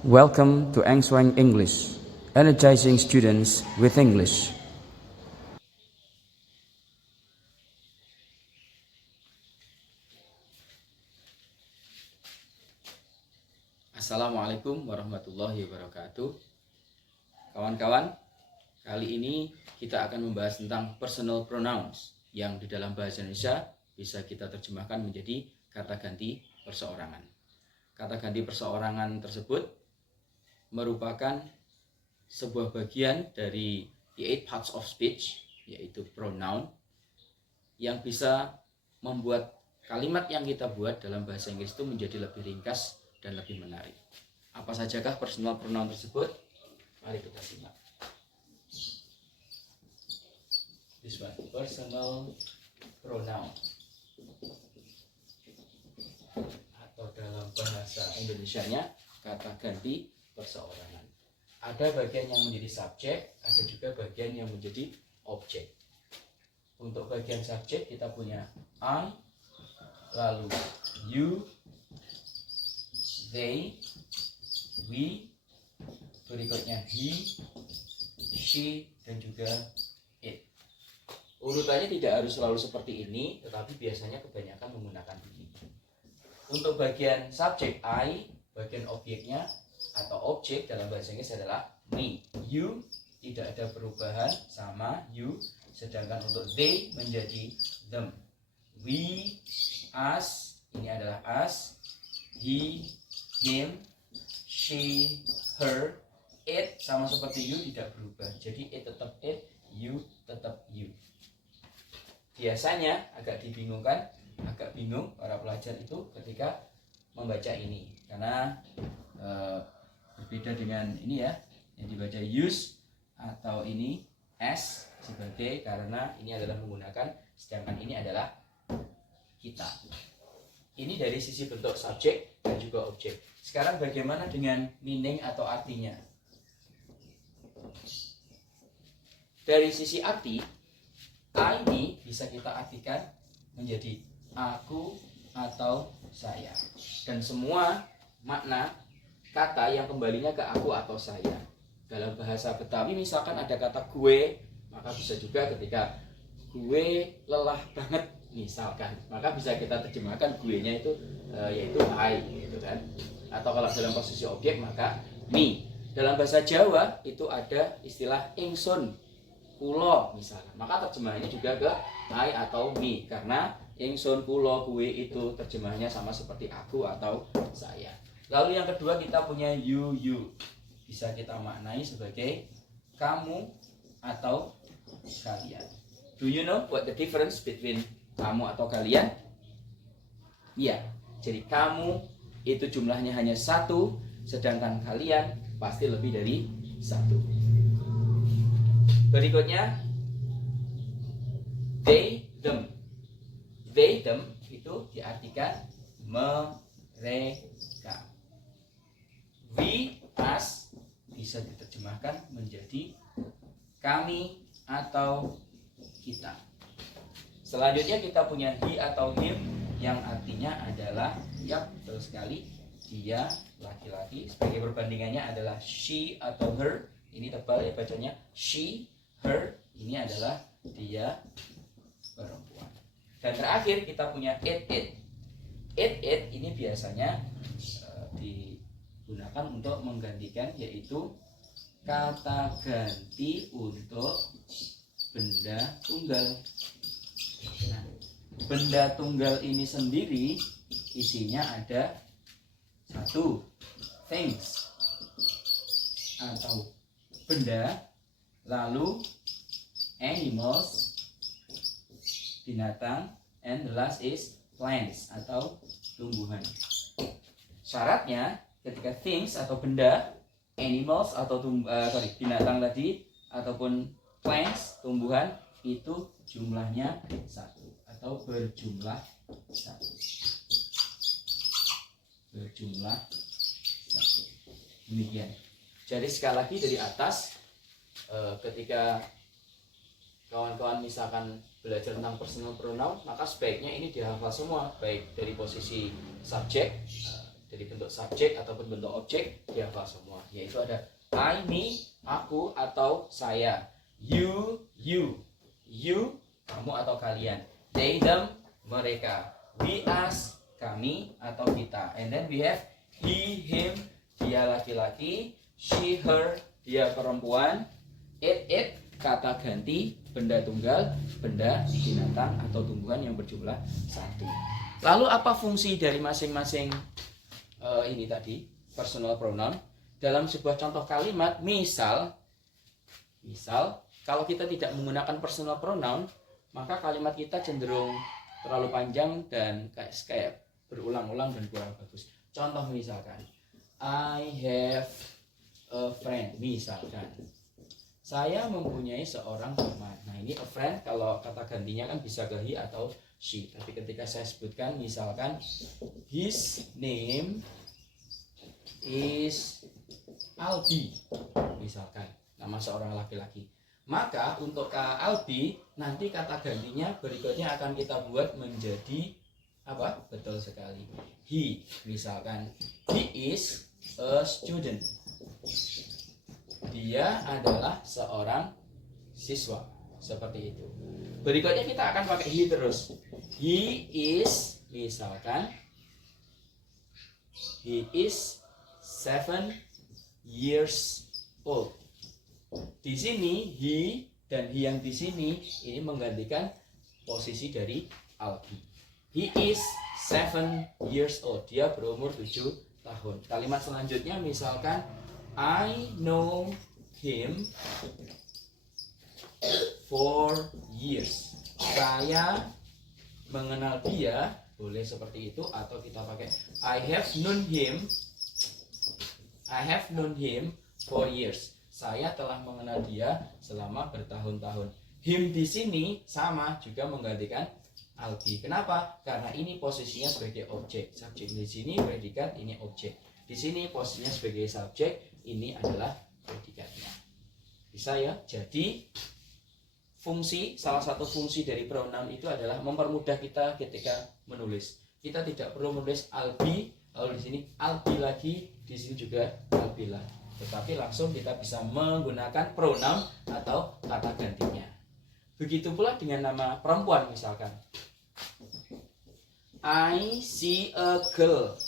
Welcome to Angswang English, energizing students with English. Assalamualaikum warahmatullahi wabarakatuh. Kawan-kawan, kali ini kita akan membahas tentang personal pronouns yang di dalam bahasa Indonesia bisa kita terjemahkan menjadi kata ganti perseorangan. Kata ganti perseorangan tersebut merupakan sebuah bagian dari the 8 parts of speech, yaitu pronoun, yang bisa membuat kalimat yang kita buat dalam bahasa Inggris itu menjadi lebih ringkas dan lebih menarik. Apa sajakah personal pronoun tersebut? Mari kita simak. This one, personal pronoun, atau dalam bahasa Indonesianya kata ganti perseorangan. Ada bagian yang menjadi subjek, ada juga bagian yang menjadi objek. Untuk bagian subjek kita punya I, lalu you, they, we, berikutnya he, she, dan juga it. Urutannya tidak harus selalu seperti ini, tetapi biasanya kebanyakan menggunakan ini. Untuk bagian subjek I, bagian objeknya atau objek dalam bahasa Inggris adalah me. You tidak ada perubahan, sama you. Sedangkan untuk they menjadi them. We, us, ini adalah us. He, him, she, her. It sama seperti you tidak berubah. Jadi it tetap it, you tetap you. Biasanya agak bingung para pelajar itu ketika membaca ini, karena berbeda dengan ini ya, yang dibaca use atau ini as sebagai, karena ini adalah menggunakan, sedangkan ini adalah kita. Ini dari sisi bentuk subjek dan juga objek. Sekarang bagaimana dengan meaning atau artinya? Dari sisi arti, I ini bisa kita artikan menjadi aku atau saya. Dan semua makna kata yang kembalinya ke aku atau saya. Dalam bahasa Betawi misalkan ada kata gue, maka bisa juga ketika gue lelah banget misalkan, maka bisa kita terjemahkan gue-nya itu yaitu I gitu kan. Atau kalau dalam posisi objek maka me. Dalam bahasa Jawa itu ada istilah ingsun, kulo misalkan, maka terjemahannya juga ke I atau me, karena ingsun, kulo, gue itu terjemahannya sama seperti aku atau saya. Lalu yang kedua kita punya you. Bisa kita maknai sebagai kamu atau kalian. Do you know what the difference between kamu atau kalian? Iya, jadi kamu itu jumlahnya hanya satu, sedangkan kalian pasti lebih dari satu. Berikutnya they, them. They, them itu diartikan mereka. We, us bisa diterjemahkan menjadi kami atau kita. Selanjutnya kita punya he atau him yang artinya adalah, ya betul sekali, dia laki-laki. Sebagai perbandingannya adalah she atau her. Ini tebal ya bacanya, she, her. Ini adalah dia perempuan. Dan terakhir kita punya it. It ini biasanya digunakan untuk menggantikan, yaitu kata ganti untuk benda tunggal. Nah, benda tunggal ini sendiri isinya ada satu, things atau benda, lalu animals, binatang, and the last is plants atau tumbuhan. Syaratnya ketika things atau benda, animals atau binatang tadi, ataupun plants, tumbuhan, itu jumlahnya satu atau berjumlah satu. Demikian. Jadi sekali lagi dari atas, ketika kawan-kawan misalkan belajar tentang personal pronoun, maka sebaiknya ini dihafal semua, baik dari posisi subjek, dari bentuk subjek ataupun bentuk objek dihafal semua, yaitu ada I, me, aku atau saya, you, kamu atau kalian, they, them, mereka, we, us, kami atau kita, and then we have he, him, dia laki-laki, she, her, dia perempuan, it, kata ganti, benda tunggal, benda binatang atau tumbuhan yang berjumlah satu. Lalu apa fungsi dari masing-masing ini tadi, personal pronoun? Dalam sebuah contoh kalimat, misal kalau kita tidak menggunakan personal pronoun, maka kalimat kita cenderung terlalu panjang dan kayak berulang-ulang dan kurang bagus. Contoh misalkan, I have a friend, misalkan. Saya mempunyai seorang teman. Nah, ini a friend kalau kata gantinya kan bisa ke he atau she. Tapi ketika saya sebutkan misalkan his name is Albi, misalkan nama seorang laki-laki. Maka untuk Albi nanti kata gantinya berikutnya akan kita buat menjadi apa? Betul sekali. He, misalkan he is a student. Dia adalah seorang siswa, seperti itu. Berikutnya kita akan pakai he terus. He is, misalkan he is 7 years old. Di sini he dan he yang di sini ini menggantikan posisi dari Albi. He is 7 years old. Dia berumur 7 tahun. Kalimat selanjutnya misalkan I know him for years. Saya mengenal dia, boleh seperti itu, atau kita pakai I have known him for years. Saya telah mengenal dia selama bertahun-tahun. Him di sini sama juga menggantikan Albi. Kenapa? Karena ini posisinya sebagai objek. Subjek di sini predikat, ini objek. Di sini posisinya sebagai subjek, ini adalah predikatnya. Bisa ya? Jadi salah satu fungsi dari pronoun itu adalah mempermudah kita ketika menulis. Kita tidak perlu menulis Albi, lalu di sini Albi lagi, di sini juga Albila. Tetapi langsung kita bisa menggunakan pronoun atau kata gantinya. Begitu pula dengan nama perempuan misalkan. I see a girl.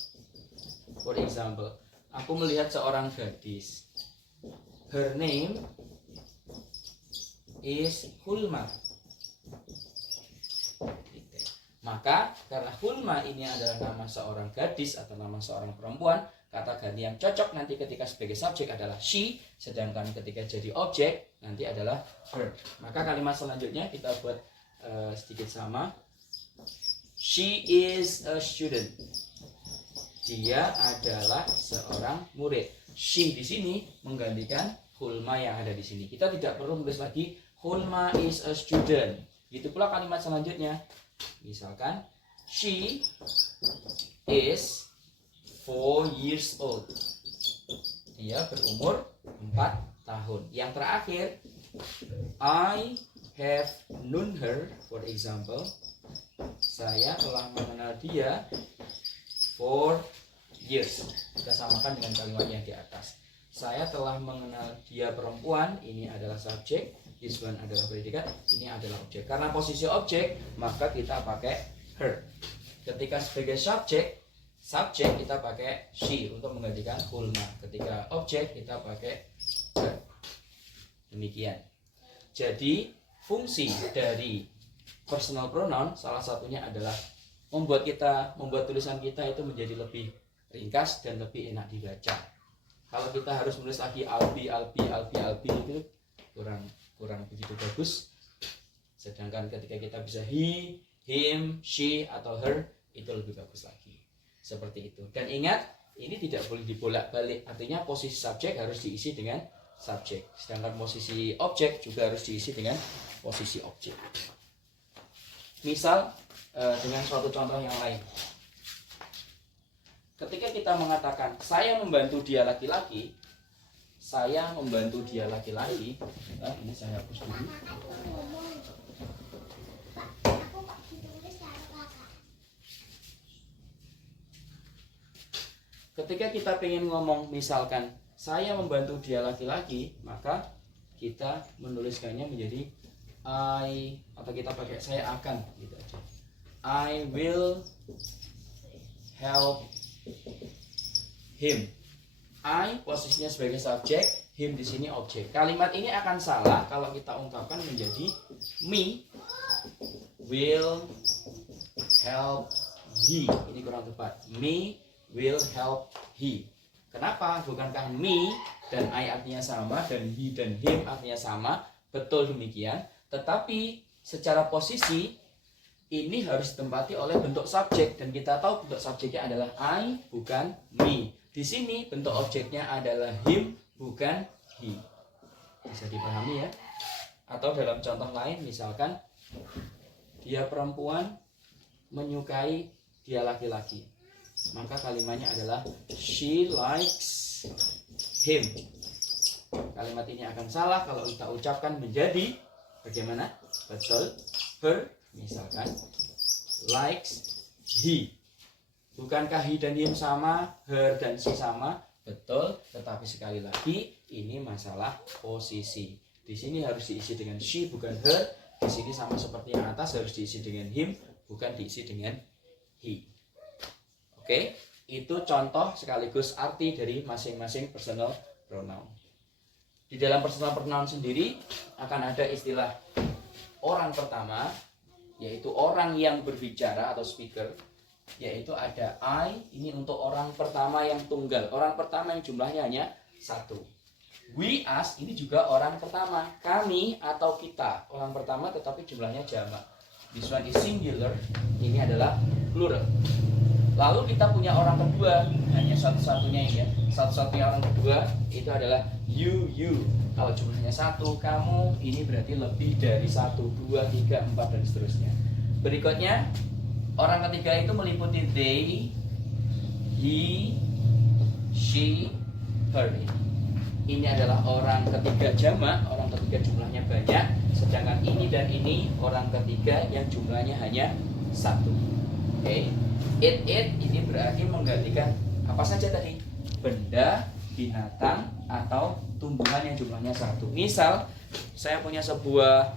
For example, aku melihat seorang gadis. Her name is Hulma. Maka karena Hulma ini adalah nama seorang gadis atau nama seorang perempuan, kata ganti yang cocok nanti ketika sebagai subjek adalah she, sedangkan ketika jadi objek nanti adalah her. Maka kalimat selanjutnya kita buat sedikit sama. She is a student. Dia adalah seorang murid. She di sini menggantikan Hulma yang ada di sini. Kita tidak perlu menulis lagi Hulma is a student. Gitu pula kalimat selanjutnya. Misalkan she is 4 years old. Dia berumur 4 tahun. Yang terakhir, I have known her, for example. Saya telah mengenal dia 4 years. Kita samakan dengan kalimat yang di atas. Saya telah mengenal dia perempuan, ini adalah subjek, this one adalah predikat, ini adalah objek. Karena posisi objek, maka kita pakai her. Ketika sebagai subjek kita pakai she untuk menggantikan Hulma. Ketika objek kita pakai her. Demikian. Jadi fungsi dari personal pronoun salah satunya adalah membuat tulisan kita itu menjadi lebih ringkas dan lebih enak dibaca. Kalau kita harus menulis lagi Albi itu kurang begitu bagus. Sedangkan ketika kita bisa he, him, she atau her itu lebih bagus lagi. Seperti itu. Dan ingat, ini tidak boleh dibolak-balik. Artinya posisi subjek harus diisi dengan subjek. Sedangkan posisi objek juga harus diisi dengan posisi objek. Misal dengan suatu contoh yang lain. Ketika kita mengatakan saya membantu dia laki-laki, ini saya hapus dulu. ketika kita pengen ngomong misalkan saya membantu dia laki-laki, maka kita menuliskannya menjadi I, atau kita pakai saya akan gitu aja. I will help him. I posisinya sebagai subjek, him di sini objek. Kalimat ini akan salah kalau kita ungkapkan menjadi me will help he. Ini kurang tepat. Me will help he. Kenapa? Bukankah me dan I artinya sama dan he dan him artinya sama? Betul demikian. Tetapi secara posisi ini harus ditempati oleh bentuk subjek dan kita tahu bentuk subjeknya adalah I bukan me. Di sini bentuk objeknya adalah him bukan he. Bisa dipahami ya? Atau dalam contoh lain misalkan dia perempuan menyukai dia laki-laki. Maka kalimatnya adalah she likes him. Kalimat ini akan salah kalau kita ucapkan menjadi bagaimana? Betul. Her misalkan likes he. Bukankah he dan him sama? Her dan she sama? Betul. Tetapi sekali lagi ini masalah posisi. Di sini harus diisi dengan she bukan her. Di sini sama seperti yang atas harus diisi dengan him bukan diisi dengan he. Oke, itu contoh sekaligus arti dari masing-masing personal pronoun. Di dalam personal pronoun sendiri akan ada istilah orang pertama, yaitu orang yang berbicara atau speaker, yaitu ada I, ini untuk orang pertama yang tunggal, orang pertama yang jumlahnya hanya satu. We, us, ini juga orang pertama, kami atau kita, orang pertama tetapi jumlahnya jamak. This one is singular, ini adalah plural. Lalu kita punya orang kedua, hanya satu-satunya ya. Satu-satunya orang kedua itu adalah you. Kalau jumlahnya satu, kamu, ini berarti lebih dari 1, 2, 3, 4 dan seterusnya. Berikutnya, orang ketiga itu meliputi they, he, she, her. Ini adalah orang ketiga jamak, orang ketiga jumlahnya banyak. Sedangkan ini dan ini orang ketiga yang jumlahnya hanya satu. Oke. It ini berarti menggantikan apa saja tadi? Benda, binatang, atau tumbuhan yang jumlahnya satu. Misal, saya punya sebuah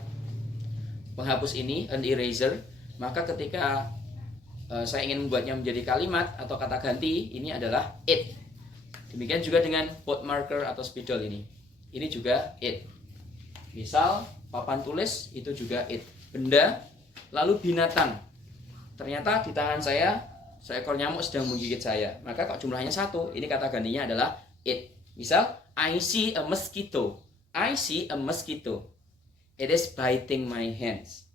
penghapus ini, an eraser, maka ketika saya ingin membuatnya menjadi kalimat atau kata ganti, ini adalah it. Demikian juga dengan bookmarker atau spidol ini. Ini juga it. Misal, papan tulis itu juga it. Benda, lalu binatang. Ternyata di tangan saya seekor nyamuk sedang menggigit saya. Maka kok jumlahnya satu, ini kata gantinya adalah it. Misal, I see a mosquito. I see a mosquito. It is biting my hands.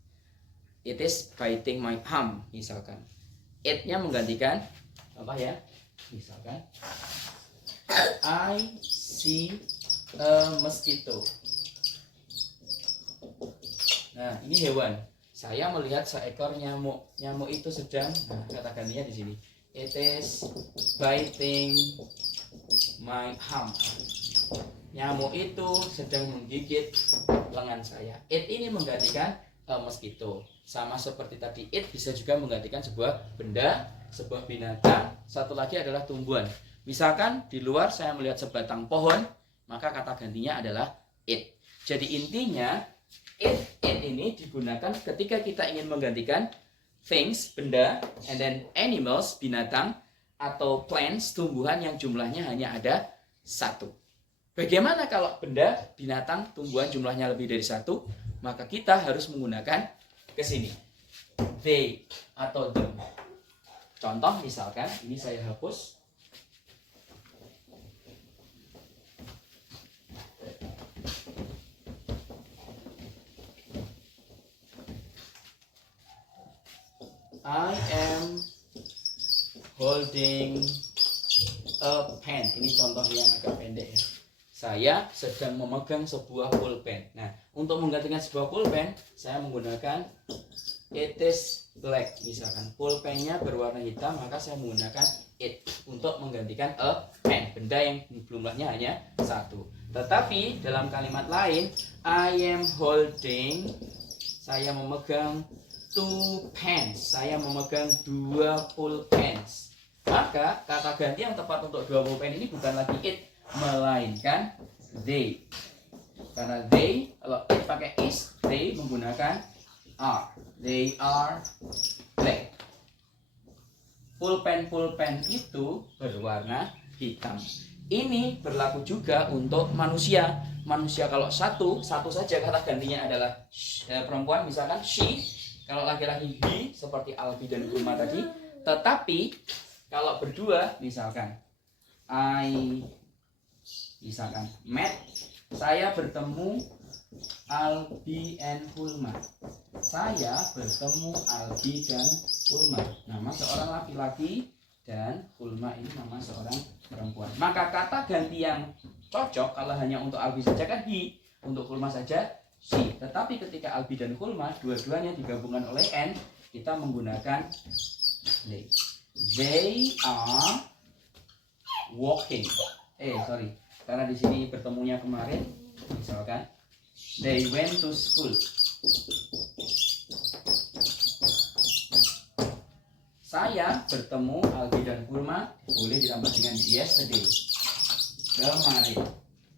It is biting my arm. Misalkan, it-nya menggantikan apa ya? Misalkan, I see a mosquito. Nah, ini hewan. Saya melihat seekor nyamuk. Nyamuk itu sedang, nah, kata gantinya di sini. It is biting my arm. Nyamuk itu sedang menggigit lengan saya. It ini menggantikan mosquito. Sama seperti tadi, it bisa juga menggantikan sebuah benda, sebuah binatang. Satu lagi adalah tumbuhan. Misalkan di luar saya melihat sebatang pohon, maka kata gantinya adalah it. Jadi intinya it ini digunakan ketika kita ingin menggantikan things, benda, and then animals, binatang, atau plants, tumbuhan yang jumlahnya hanya ada satu. Bagaimana kalau benda, binatang, tumbuhan jumlahnya lebih dari satu? Maka kita harus menggunakan ke sini, they atau them. Contoh misalkan, ini saya hapus. I am holding a pen. Ini contoh yang agak pendek ya. Saya sedang memegang sebuah pulpen. Nah, untuk menggantikan sebuah pulpen, saya menggunakan it is black. Misalkan pulpennya berwarna hitam, maka saya menggunakan it untuk menggantikan a pen, benda yang jumlahnya hanya satu. Tetapi dalam kalimat lain, I am holding, saya memegang two pens, saya memegang dua pulpens. Maka kata ganti yang tepat untuk dua pulpen ini bukan lagi it, melainkan they. Karena they, kalau it pakai is, they menggunakan are. They are black. Pulpen-pulpen itu berwarna hitam. Ini berlaku juga untuk manusia. Manusia kalau satu saja kata gantinya adalah perempuan, misalkan she. Kalau laki-laki he, seperti Albi dan Gulma tadi. Tetapi kalau berdua, misalkan misalkan met, saya bertemu Albi and Hulma. Saya bertemu Albi dan Hulma. Nama seorang laki-laki dan Hulma ini nama seorang perempuan. Maka kata ganti yang cocok kalau hanya untuk Albi saja kan he, untuk Hulma saja she. Tetapi ketika Albi dan Hulma dua-duanya digabungkan oleh n, kita menggunakan they. They are walking. Karena di sini bertemunya kemarin, misalkan they went to school. Saya bertemu Albi dan Hulma, boleh ditambah dengan yesterday, kemarin.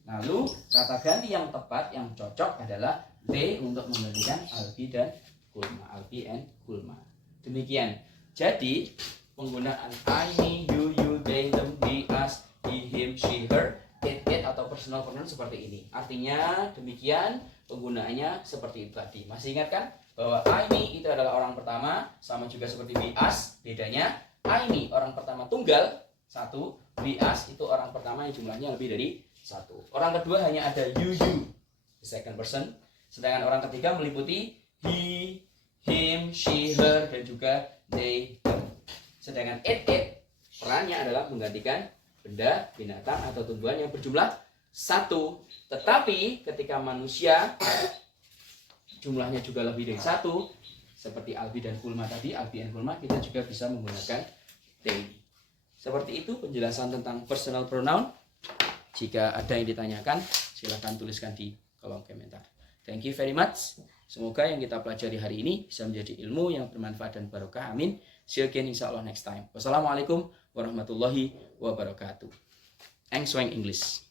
Lalu kata ganti yang tepat, yang cocok adalah they untuk menggantikan Albi dan Hulma, Albi and Hulma. Demikian. Jadi penggunaan I, me, you, they, them, we, us, he, him, she, her, it atau personal pronoun seperti ini. Artinya demikian, penggunaannya seperti itu tadi. Masih ingat kan bahwa I, me itu adalah orang pertama, sama juga seperti we, us. Bedanya I, me orang pertama tunggal satu, we, us itu orang pertama yang jumlahnya lebih dari satu. Orang kedua hanya ada you, the second person. Sedangkan orang ketiga meliputi he, him, she, her, dan juga they, them. Sedangkan it perannya adalah menggantikan benda, binatang, atau tumbuhan yang berjumlah satu. Tetapi ketika manusia jumlahnya juga lebih dari satu, seperti Albi dan Hulma tadi, Albi dan Hulma, kita juga bisa menggunakan they. Seperti itu penjelasan tentang personal pronoun. Jika ada yang ditanyakan, silahkan tuliskan di kolom komentar. Thank you very much. Semoga yang kita pelajari hari ini bisa menjadi ilmu yang bermanfaat dan barokah. Amin. See you again insya Allah next time. Wassalamualaikum warahmatullahi wabarakatuh. Eng Sweng English.